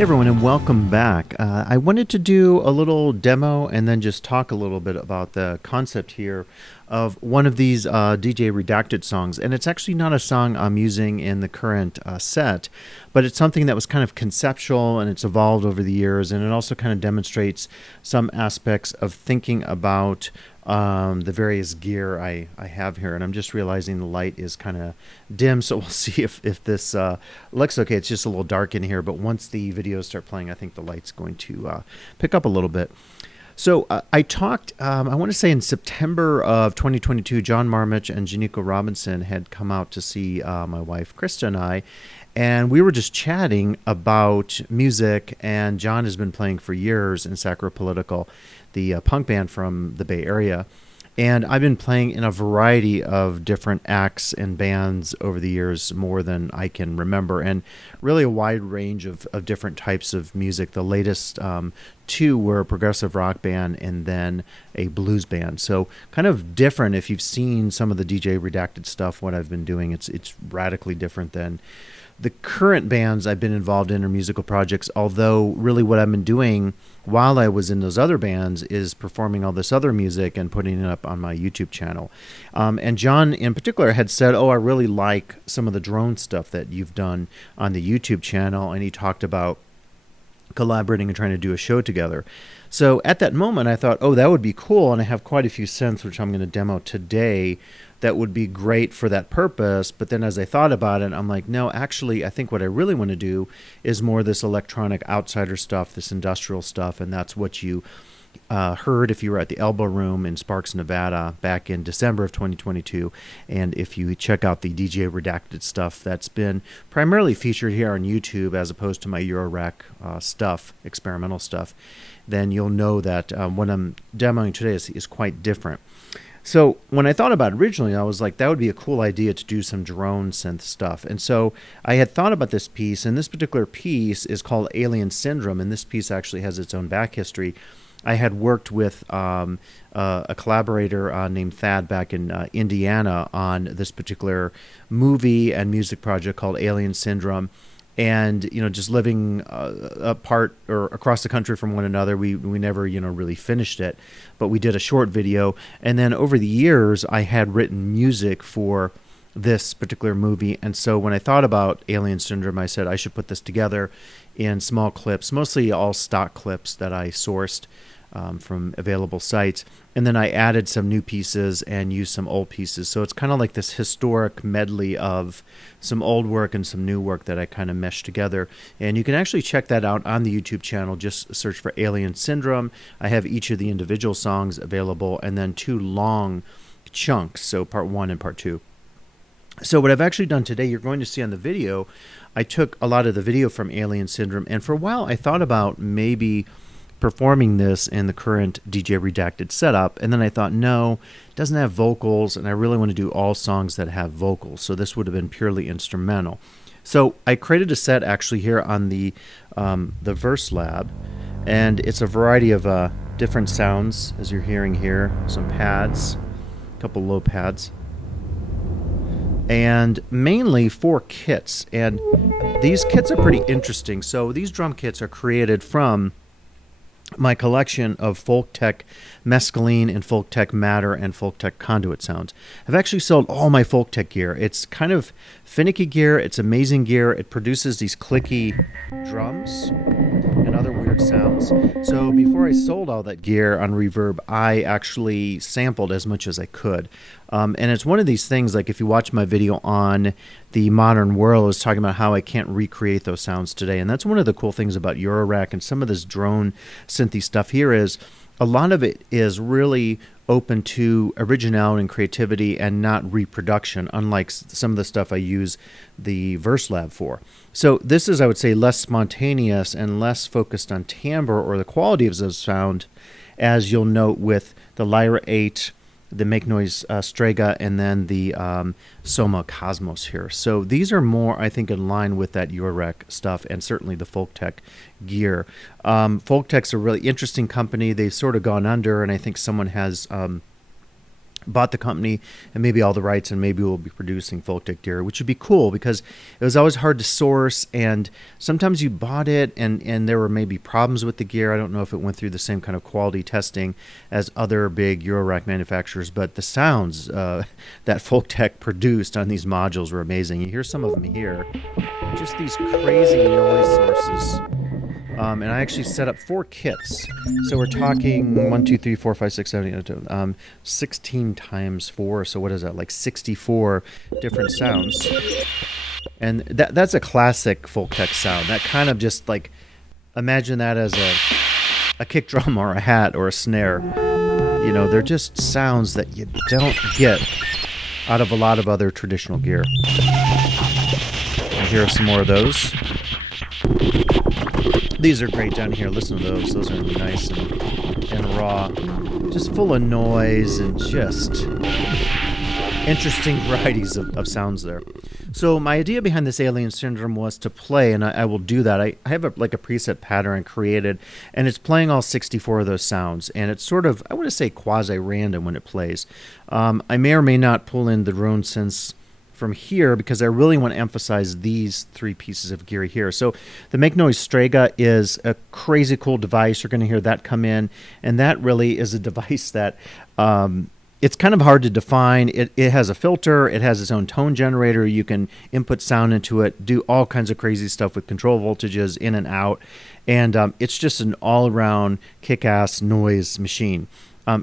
Hey everyone, and welcome back. I wanted to do a little demo and then just talk a little bit about the concept here of one of these DJ Redacted songs. And it's actually not a song I'm using in the current set, but it's something that was kind of conceptual and it's evolved over the years. And it also kind of demonstrates some aspects of thinking about the various gear I have here. And I'm just realizing the light is kind of dim, so we'll see if this looks okay. It's just a little dark in here, but once the videos start playing, I think the light's going to pick up a little bit. So I talked, I want to say in September of 2022, John Marmich and Janico Robinson had come out to see my wife, Krista, and I, and we were just chatting about music, and John has been playing for years in Sacro Political, the punk band from the Bay Area. And I've been playing in a variety of different acts and bands over the years, more than I can remember, and really a wide range of different types of music. The latest two were a progressive rock band and then a blues band. So kind of different. If you've seen some of the DJ Redacted stuff, what I've been doing, it's radically different than the current bands I've been involved in or musical projects, although really what I've been doing while I was in those other bands is performing all this other music and putting it up on my YouTube channel. And John in particular had said, I really like some of the drone stuff that you've done on the YouTube channel. And he talked about collaborating and trying to do a show together. So at that moment, I thought, that would be cool. And I have quite a few synths, which I'm going to demo today, that would be great for that purpose. But then as I thought about it, I'm like, no, actually, I think what I really want to do is more this electronic outsider stuff, this industrial stuff. And that's what you heard if you were at the Elbow Room in Sparks, Nevada back in December of 2022. And if you check out the DJ Redacted stuff, that's been primarily featured here on YouTube as opposed to my Eurorack stuff, experimental stuff, then you'll know that what I'm demoing today is quite different. So when I thought about it originally, I was like, that would be a cool idea to do some drone synth stuff. And so I had thought about this piece, and this particular piece is called Alien Syndrome, and this piece actually has its own back history. I had worked with a collaborator named Thad back in Indiana on this particular movie and music project called Alien Syndrome. And, just living apart or across the country from one another, we never, really finished it. But we did a short video. And then over the years, I had written music for this particular movie. And so when I thought about Alien Syndrome, I said I should put this together in small clips, mostly all stock clips that I sourced from available sites. And then I added some new pieces and used some old pieces. So it's kind of like this historic medley of some old work and some new work that I kind of meshed together. And you can actually check that out on the YouTube channel. Just search for Alien Syndrome. I have each of the individual songs available and then two long chunks, so part one and part two. So what I've actually done today, you're going to see on the video, I took a lot of the video from Alien Syndrome. And for a while, I thought about maybe performing this in the current DJ Redacted setup, and then I thought, no, it doesn't have vocals, and I really want to do all songs that have vocals, so this would have been purely instrumental. So I created a set actually here on the Verse Lab, and it's a variety of different sounds, as you're hearing here, some pads, a couple low pads, and mainly 4 kits, and these kits are pretty interesting. So these drum kits are created from my collection of Folk Tech Mescaline and Folk Tech Matter and Folk Tech Conduit sounds. I've actually sold all my Folk Tech gear. It's kind of finicky gear. It's amazing gear. It produces these clicky drums and other weird sounds. So before I sold all that gear on Reverb, I actually sampled as much as I could. And it's one of these things, like if you watch my video on the modern world, I was talking about how I can't recreate those sounds today. And that's one of the cool things about Eurorack and some of this drone synthy stuff here is a lot of it is really open to originality and creativity and not reproduction, unlike some of the stuff I use the Verse Lab for. So this is, I would say, less spontaneous and less focused on timbre or the quality of the sound, as you'll note with the Lyra 8, the Make Noise Strega, and then the Soma Cosmos here. So these are more, I think, in line with that Eurorack stuff and certainly the Folk Tech gear. Folk Tech's a really interesting company. They've sort of gone under, and I think someone has bought the company and maybe all the rights, and maybe we'll be producing folk tech gear, which would be cool because it was always hard to source, and sometimes you bought it and there were maybe problems with the gear. I don't know if it went through the same kind of quality testing as other big Eurorack manufacturers, but the sounds that folk tech produced on these modules were amazing. You hear some of them here, just these crazy noise sources. And I actually set up 4 kits. So we're talking 1, 2, 3, 4, 5, 6, 7, 8, 16 times 4. So what is that? Like 64 different sounds. And that's a classic folk tech sound. That kind of just like, imagine that as a kick drum or a hat or a snare. You know, they're just sounds that you don't get out of a lot of other traditional gear. And here are some more of those. These are great down here. Listen to those. Those are nice and raw. Just full of noise and just interesting varieties of sounds there. So my idea behind this Alien Syndrome was to play, and I will do that. I have a preset pattern created, and it's playing all 64 of those sounds. And it's sort of, I want to say, quasi-random when it plays. I may or may not pull in the drone synths from here because I really want to emphasize these 3 pieces of gear here. So the Make Noise Strega is a crazy cool device. You're going to hear that come in, and that really is a device that it's kind of hard to define. It has a filter. It has its own tone generator. You can input sound into it, do all kinds of crazy stuff with control voltages in and out, and it's just an all-around kick-ass noise machine.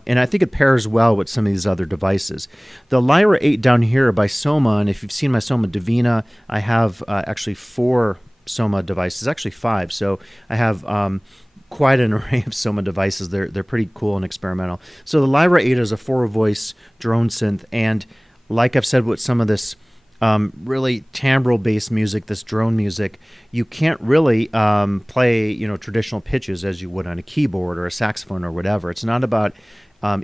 And I think it pairs well with some of these other devices. The Lyra 8 down here by Soma, and if you've seen my Soma Divina, I have actually 4 Soma devices, actually 5. So I have quite an array of Soma devices. They're pretty cool and experimental. So the Lyra 8 is a 4-voice drone synth, and like I've said with some of this really timbral-based music, this drone music, you can't really play, traditional pitches as you would on a keyboard or a saxophone or whatever. It's not about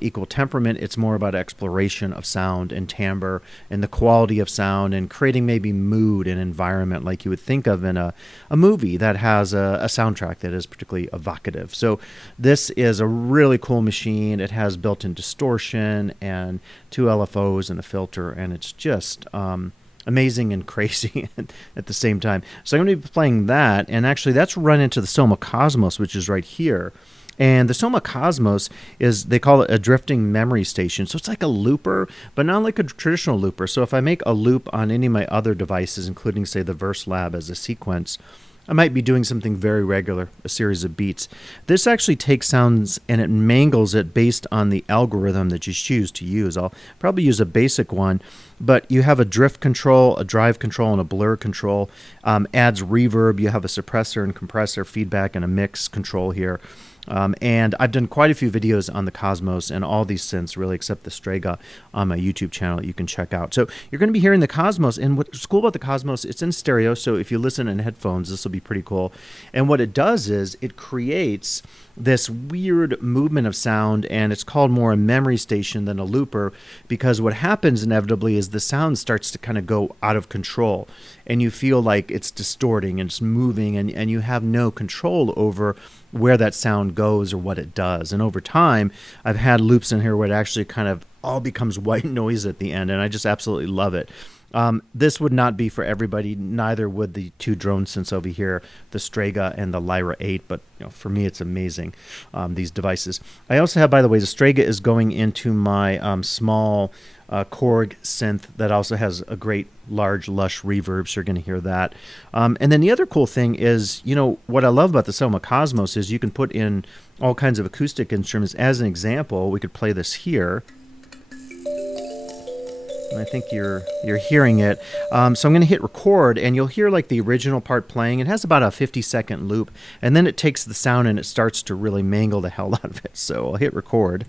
equal temperament. It's more about exploration of sound and timbre and the quality of sound and creating maybe mood and environment like you would think of in a movie that has a soundtrack that is particularly evocative. So this is a really cool machine. It has built-in distortion and 2 LFOs and a filter, and it's just amazing and crazy at the same time. So I'm going to be playing that, and actually that's run into the Soma Cosmos, which is right here. And the Soma Cosmos is, they call it a drifting memory station. So it's like a looper, but not like a traditional looper. So if I make a loop on any of my other devices, including, say, the Verse Lab as a sequence, I might be doing something very regular, a series of beats. This actually takes sounds and it mangles it based on the algorithm that you choose to use. I'll probably use a basic one, but you have a drift control, a drive control, and a blur control. Adds reverb. You have a suppressor and compressor feedback and a mix control here. And I've done quite a few videos on the Cosmos and all these synths, really, except the Strega, on my YouTube channel that you can check out. So you're going to be hearing the Cosmos, and what's cool about the Cosmos, it's in stereo, so if you listen in headphones, this will be pretty cool. And what it does is it creates this weird movement of sound, and it's called more a memory station than a looper, because what happens inevitably is the sound starts to kind of go out of control, and you feel like it's distorting and it's moving, and you have no control over where that sound goes or what it does. And over time, I've had loops in here where it actually kind of all becomes white noise at the end, and I just absolutely love it. This would not be for everybody, neither would the 2 drone synths over here, the Strega and the Lyra 8, but for me it's amazing, these devices. I also have, by the way, the Strega is going into my small Korg synth that also has a great large lush reverb, so you're going to hear that. And then the other cool thing is, what I love about the Soma Cosmos is you can put in all kinds of acoustic instruments. As an example, we could play this here. And I think you're hearing it. So I'm going to hit record, and you'll hear like the original part playing. It has about a 50-second loop, and then it takes the sound and it starts to really mangle the hell out of it. So I'll hit record.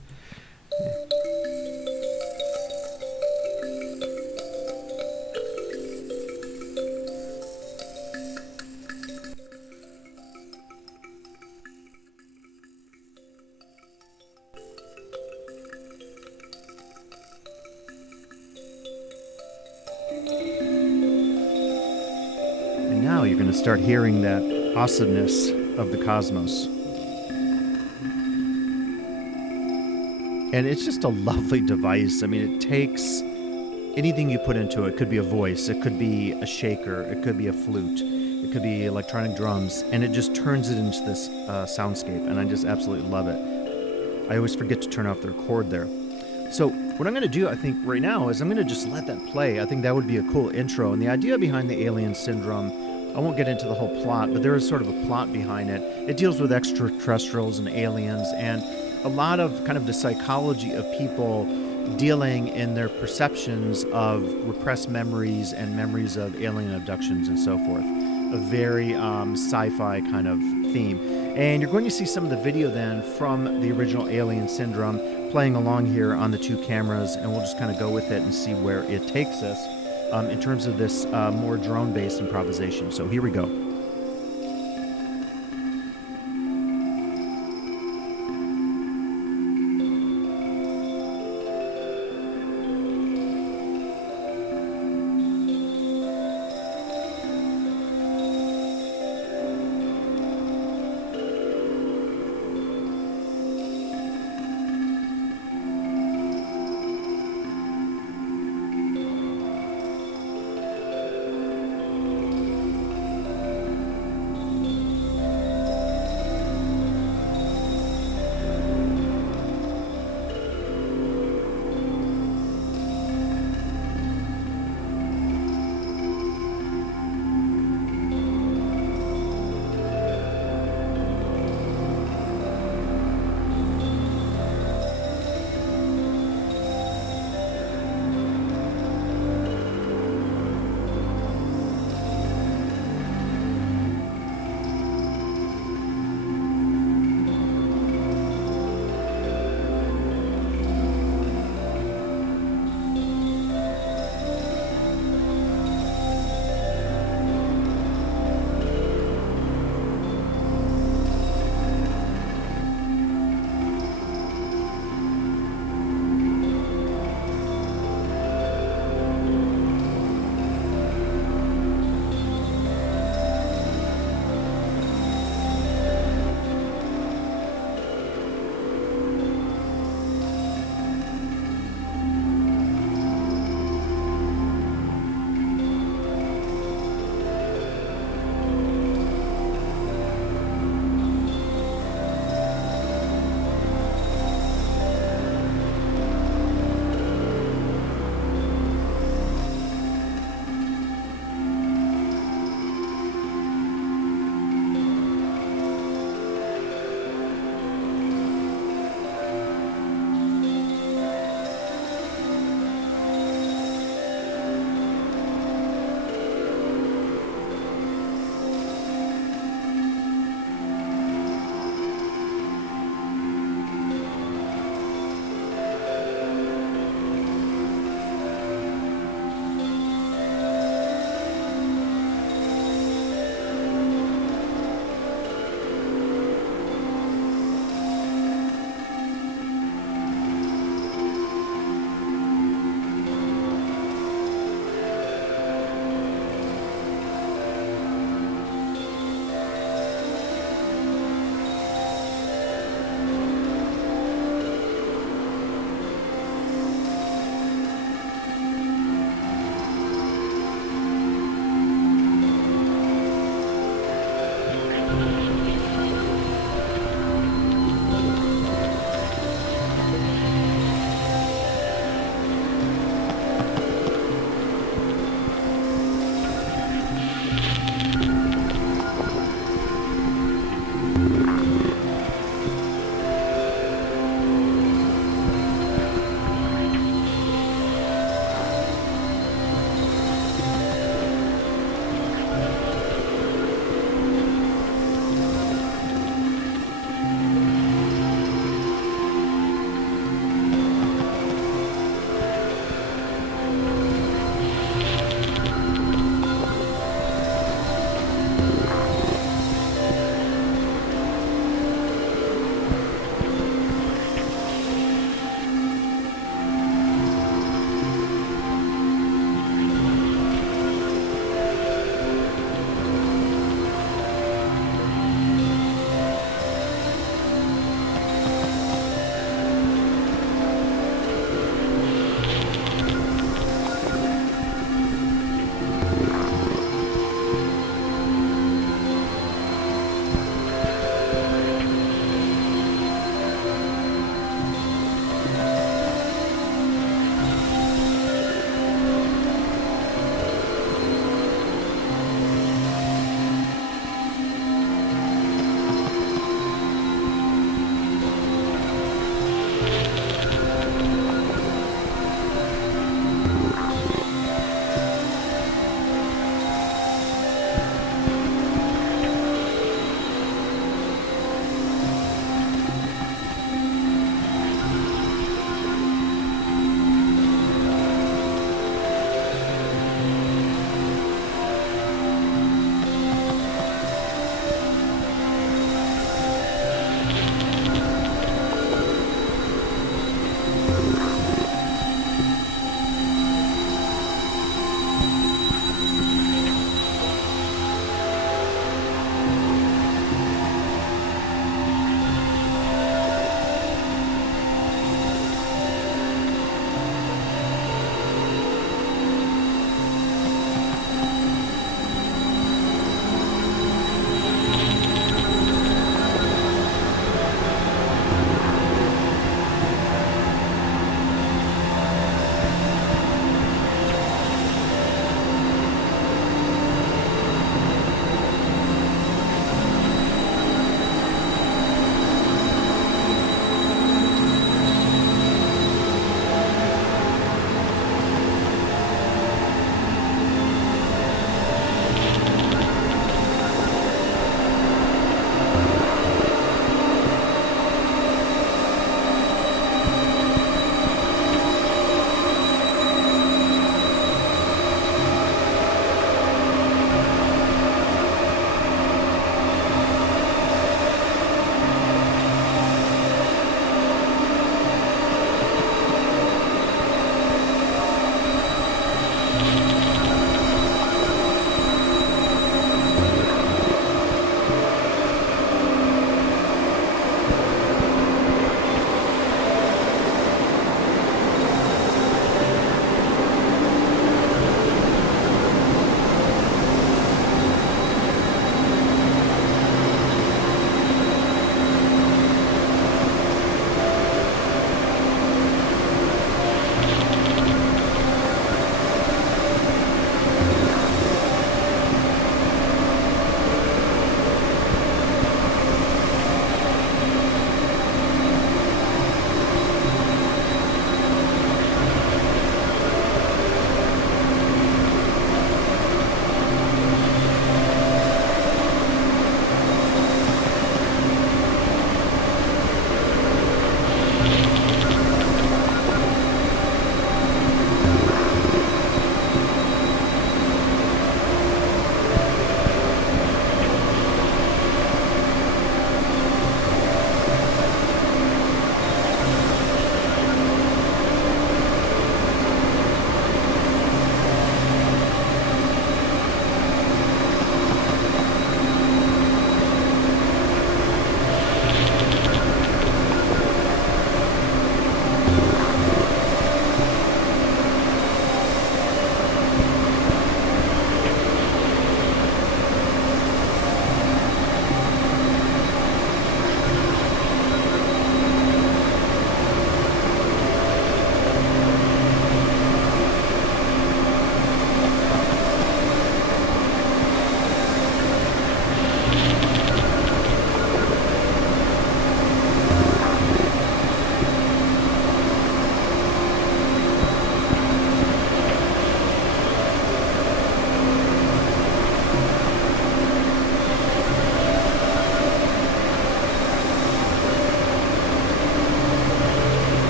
And now you're going to start hearing that awesomeness of the Cosmos. And it's just a lovely device. I mean, it takes anything you put into it. It could be a voice, it could be a shaker, it could be a flute, it could be electronic drums, and it just turns it into this soundscape. And I just absolutely love it. I always forget to turn off the record there. So what I'm going to do, I think, right now is I'm going to just let that play. I think that would be a cool intro. And the idea behind the alien syndrome, I won't get into the whole plot, but there is sort of a plot behind it. It deals with extraterrestrials and aliens and a lot of kind of the psychology of people dealing in their perceptions of repressed memories and memories of alien abductions and so forth. A very sci-fi kind of theme. And you're going to see some of the video then from the original Alien Syndrome playing along here on the two cameras, and we'll just kind of go with it and see where it takes us in terms of this more drone-based improvisation. So here we go.